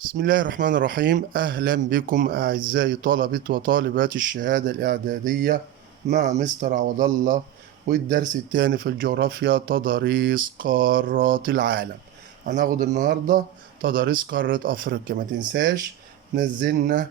بسم الله الرحمن الرحيم. أهلا بكم أعزائي طلبة وطالبات الشهادة الإعدادية مع مستر عوض الله، والدرس الثاني في الجغرافيا تضاريس قارات العالم. هناخد النهاردة تضاريس قارة أفريقيا. ما تنساش نزلنا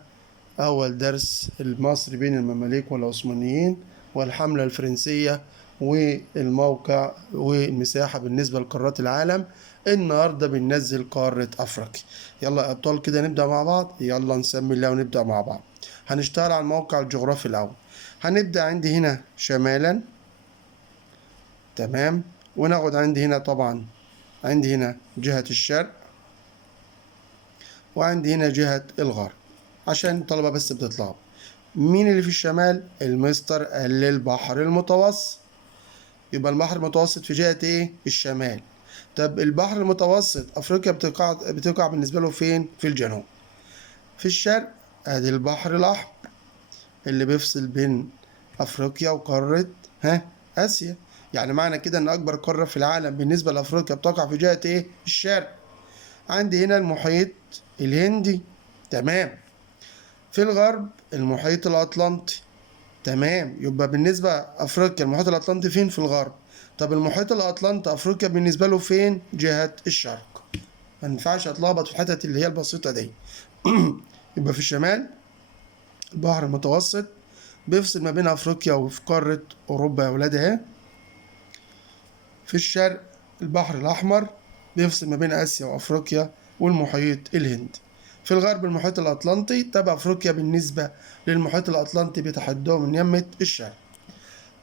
أول درس المصري بين المماليك والعثمانيين والحملة الفرنسية والموقع والمساحة بالنسبة لقارات العالم. النهاردة بننزل قارة أفريقيا. يلا يا أبطال كده نبدأ مع بعض. يلا نسمي الله ونبدأ مع بعض. هنشتغل على الموقع الجغرافي الأول. هنبدأ عندي هنا شمالا، تمام، وناخد عندي هنا طبعا عندي هنا جهة الشرق وعندي هنا جهة الغرب عشان الطلبة بس بتطلع. مين اللي في الشمال؟ المستر قال لي البحر المتوسط، يبقى البحر المتوسط في جهة ايه؟ الشمال. طب البحر المتوسط افريقيا بتقع بالنسبة له فين؟ في الجنوب. في الشرق ادي البحر الاحمر اللي بيفصل بين افريقيا وقارة اسيا. يعني معنى كده ان اكبر قارة في العالم بالنسبة لافريقيا بتقع في جهة ايه؟ الشرق. عندي هنا المحيط الهندي، تمام. في الغرب المحيط الاطلنطي، تمام. يبقى بالنسبة أفريقيا المحيط الأطلنطي فين؟ في الغرب. طب المحيط الأطلنطي أفريقيا بالنسبة له فين؟ جهة الشرق. ما ينفعش أتلخبط في الحتت اللي هي البسيطة دي. يبقى في الشمال البحر المتوسط بيفصل ما بين أفريقيا وفي قارة أوروبا يا ولاد أهي. في الشرق البحر الأحمر بيفصل ما بين آسيا وأفريقيا والمحيط الهندي. في الغرب المحيط الأطلنطي. تبع أفريقيا بالنسبة للمحيط الأطلنطي بيتحداه من يمة الشرق.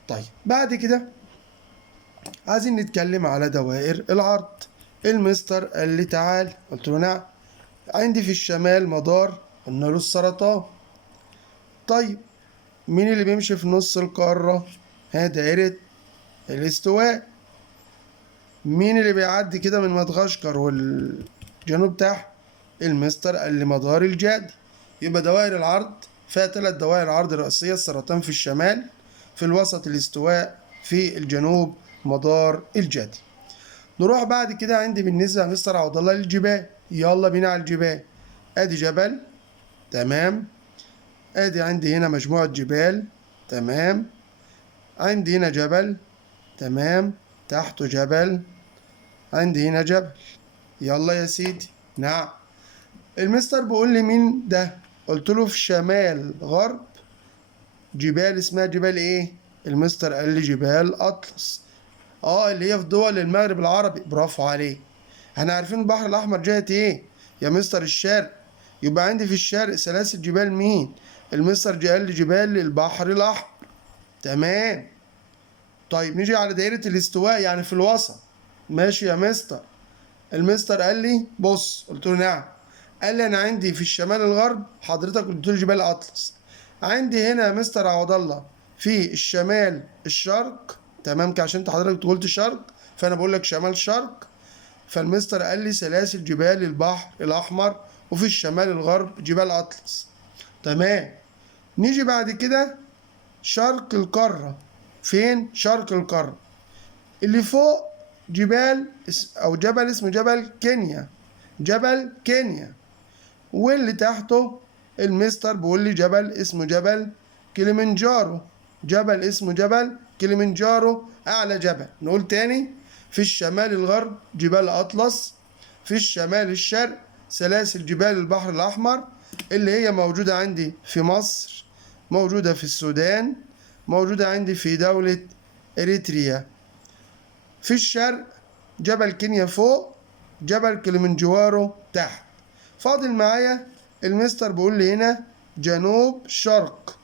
طيب بعد كده عايزين نتكلم على دوائر العرض. المستر قال لي تعال، قلت له نعم. عندي في الشمال مدار قلنا له السرطان. طيب مين اللي بيمشي في نص القارة؟ دائرة الاستواء. مين اللي بيعدي كده من مدغشقر والجنوب تحت؟ المستر قال لي مدار الجدي. يبقى دوائر العرض فيها 3 دوائر عرض رئيسية: السرطان في الشمال، في الوسط الاستواء، في الجنوب مدار الجدي. نروح بعد كده عندي بالنسبة لمستر عبد الله للجبال. يلا بينا على الجبال. ادي جبل، تمام. ادي عندي هنا مجموعة جبال، تمام. عندي هنا جبل، تمام، تحته جبل، عندي هنا جبل. يلا يا سيدي. نعم. المستر بيقول لي مين ده؟ قلت له في شمال غرب جبال اسمها جبال ايه؟ المستر قال لي جبال اطلس. اللي هي في دول المغرب العربي. برافو عليك. احنا عارفين البحر الاحمر جهة ايه يا مستر؟ الشرق. يبقى عندي في الشرق سلاسل جبال مين؟ المستر قال لي جبال البحر الاحمر، تمام. طيب نيجي على دائرة الاستواء يعني في الوسط. ماشي يا مستر. المستر قال لي بص، قلت له نعم. قال لي انا عندي في الشمال الغرب، حضرتك قلت له جبال اطلس. عندي هنا يا مستر عوض الله في الشمال الشرق، تمام كده، عشان انت حضرتك قلت شرق فانا بقول لك شمال شرق. فالمستر قال لي سلاسل جبال البحر الأحمر، وفي الشمال الغرب جبال أطلس، تمام. نيجي بعد كده شرق القارة. فين شرق القارة؟ اللي فوق جبال أو جبل اسمه جبل كينيا، جبل كينيا. واللي تحته المستر بيقول لي جبل اسمه جبل كليمنجارو، جبل اسمه جبل كليمنجارو أعلى جبل. نقول تاني: في الشمال الغرب جبال أطلس، في الشمال الشرق سلاسل جبال البحر الأحمر اللي هي موجودة عندي في مصر، موجودة في السودان، موجودة عندي في دولة إريتريا. في الشرق جبل كينيا فوق، جبل كليمنجارو تحت. فاضل معايا المستر بيقول لي هنا جنوب شرق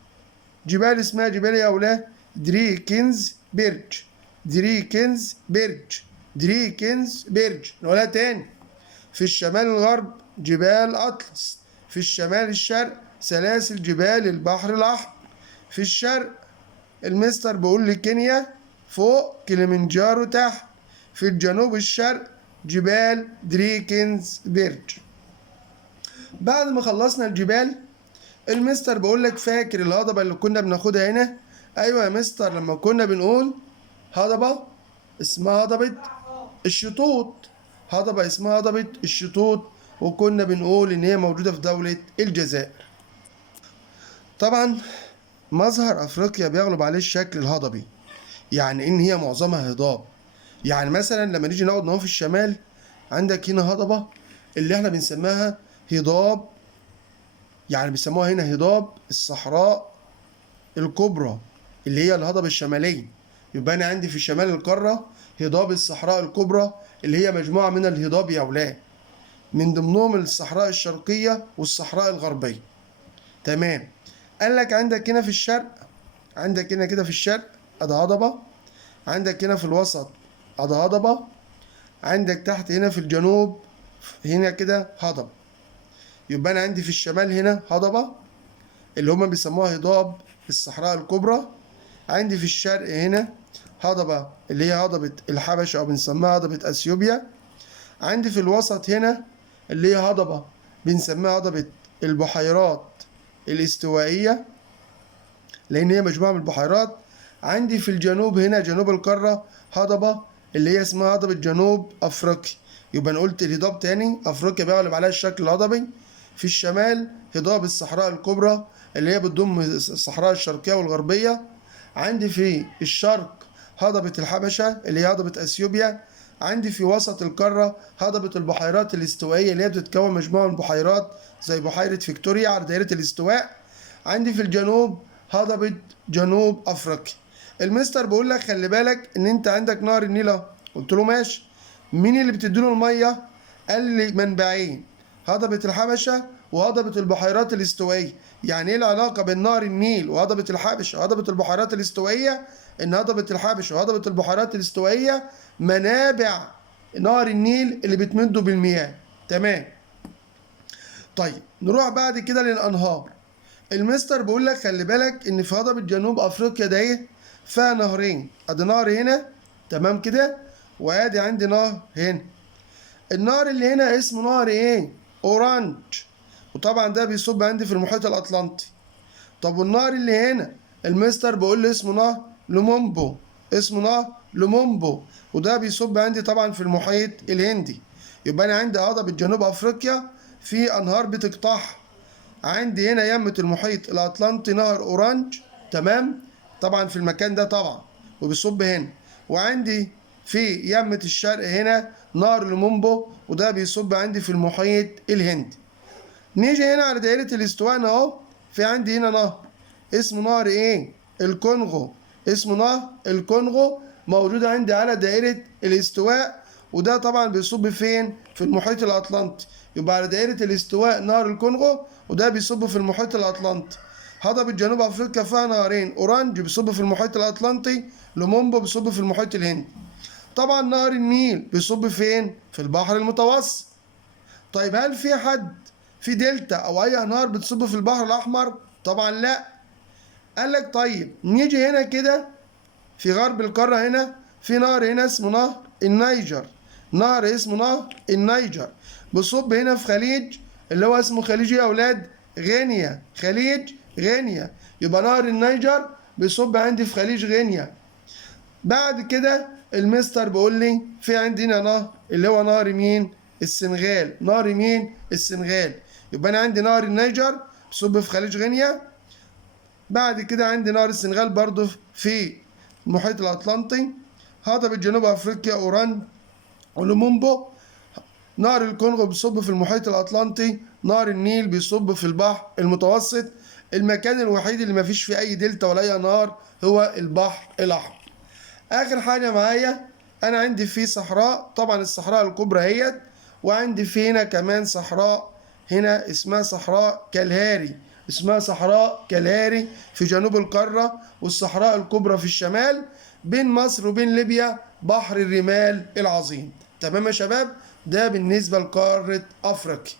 جبال اسمها جبال يا اولاد دريكنز بيرج، دريكنز بيرج، دريكنز بيرج. نقولها تاني: في الشمال الغرب جبال أطلس، في الشمال الشرق سلاسل جبال البحر الأحمر. في الشرق المستر بيقول لي كينيا فوق، كليمنجارو تحت. في الجنوب الشرق جبال دريكنز بيرج. بعد ما خلصنا الجبال المستر بيقول لك فاكر الهضبة اللي كنا بناخدها هنا؟ ايوه يا مستر، لما كنا بنقول هضبة اسمها هضبة الشطوط، هضبة اسمها هضبة الشطوط، وكنا بنقول إن هي موجودة في دولة الجزائر. طبعا مظهر أفريقيا بيغلب عليه الشكل الهضبي، يعني إن هي معظمها هضاب. يعني مثلا لما نيجي نقعد نقف في الشمال، عندك هنا هضبة اللي احنا بنسميها هضاب، يعني بيسموها هنا هضاب الصحراء الكبرى اللي هي الهضبة الشمالية. يبقى أنا عندي في شمال القارة هضاب الصحراء الكبرى اللي هي مجموعة من الهضاب يا أولاد، من ضمنهم الصحراء الشرقية والصحراء الغربية. تمام. قال لك عندك هنا في الشرق، عندك هنا كده في الشرق أدي هضبة، عندك هنا في الوسط أدي هضبة، عندك تحت هنا في الجنوب هنا كده هضبة. يبقى أنا عندي في الشمال هنا هضبة اللي هما بيسموها هضاب الصحراء الكبرى، عندي في الشرق هنا هضبة اللي هي هضبة الحبشة أو بنسميها هضبة أثيوبيا، عندي في الوسط هنا اللي هي هضبة بنسميها هضبة البحيرات الاستوائية لأن هي مجموعة من البحيرات، عندي في الجنوب هنا جنوب القارة هضبة اللي هي اسمها هضبة جنوب أفريقيا. يبقى أنا قلت الهضاب تاني، أفريقيا بيغلب عليها الشكل الهضبي. في الشمال هضاب الصحراء الكبرى اللي هي بتضم الصحراء الشرقية والغربية، عندي في الشرق هضبة الحبشة اللي هي هضبة أثيوبيا، عندي في وسط القارة هضبة البحيرات الاستوائية اللي هي بتتكون مجموعة من بحيرات زي بحيرة فيكتوريا على دائرة الاستواء، عندي في الجنوب هضبة جنوب أفريقيا. المستر بيقول لك خلي بالك إن أنت عندك نهر النيل أهو. قلت له ماشي، مين اللي بتديله المية؟ قال لي منبعين، هضبة الحبشة وهضبة البحيرات الاستوائية. يعني ايه العلاقة بين نهر النيل وهضبة الحبشة وهضبة البحيرات الاستوائية؟ ان هضبة الحبشة وهضبة البحيرات الاستوائية منابع نهر النيل اللي بتمده بالمياه. تمام. طيب نروح بعد كده للانهار. المستر بيقول لك خلي بالك ان في هضبة جنوب افريقيا ده ايه؟ فيها نهرين، ادي نهر هنا تمام كده، وادي عندي نهر هنا. النهر اللي هنا اسمه نهر ايه؟ اورانج، وطبعا ده بيصب عندي في المحيط الاطلنطي. طب والنهر اللي هنا المستر بيقول لي اسمه نهر لومومبو، اسمه نهر لومومبو، وده بيصب عندي طبعا في المحيط الهندي. يبقى انا عندي هضبة جنوب افريقيا في انهار بتقطعها. عندي هنا يمة المحيط الاطلنطي نهر اورانج، تمام، طبعا في المكان ده طبعا وبيصب هنا. وعندي في يمة الشرق هنا نهر لومومبو وده بيصب عندي في المحيط الهندي. نيجي هنا على دائرة الاستواء اهو، في عندي هنا نهر اسمه نهر ايه؟ الكونغو، اسمه نهر الكونغو، موجود عندي على دائرة الاستواء، وده طبعا بيصب فين؟ في المحيط الأطلنطي. يبقى على دائرة الاستواء نهر الكونغو وده بيصب في المحيط الأطلنطي. هضبة جنوب أفريقيا فيها نهرين، أورانج بيصب في المحيط الأطلنطي، لومومبو بيصب في المحيط الهندي. طبعا نهر النيل بيصب فين؟ في البحر المتوسط. طيب هل في حد في دلتا او اي انهار بتصب في البحر الاحمر؟ طبعا لا. قال لك طيب نيجي هنا كده في غرب القاره هنا في نهر هنا اسمه نهر النيجر، نهر اسمه نهر النيجر بيصب هنا في خليج اللي هو اسمه خليج يا اولاد غينيا، خليج غينيا. يبقى نهر النيجر بيصب عندي في خليج غينيا. بعد كده المستر بيقول لي في عندنا نهر اللي هو نهر مين؟ السنغال، نهر مين؟ السنغال. يبقى انا عندي نهر النيجر بيصب في خليج غينيا، بعد كده عندي نهر السنغال برضه في المحيط الاطلنطي، هضبة جنوب افريقيا اوران ولومومبو، نهر الكونغو بيصب في المحيط الاطلنطي، نهر النيل بيصب في البحر المتوسط. المكان الوحيد اللي مفيش فيه اي دلتا ولا اي انهار هو البحر الاحمر. اخر حاجه معايا انا عندي في صحراء، طبعا الصحراء الكبرى اهيت، وعندي في هنا كمان صحراء هنا اسمها صحراء كالهاري، اسمها صحراء كالهاري في جنوب القاره، والصحراء الكبرى في الشمال بين مصر وبين ليبيا بحر الرمال العظيم. تمام يا شباب؟ ده بالنسبه لقاره افريقيا.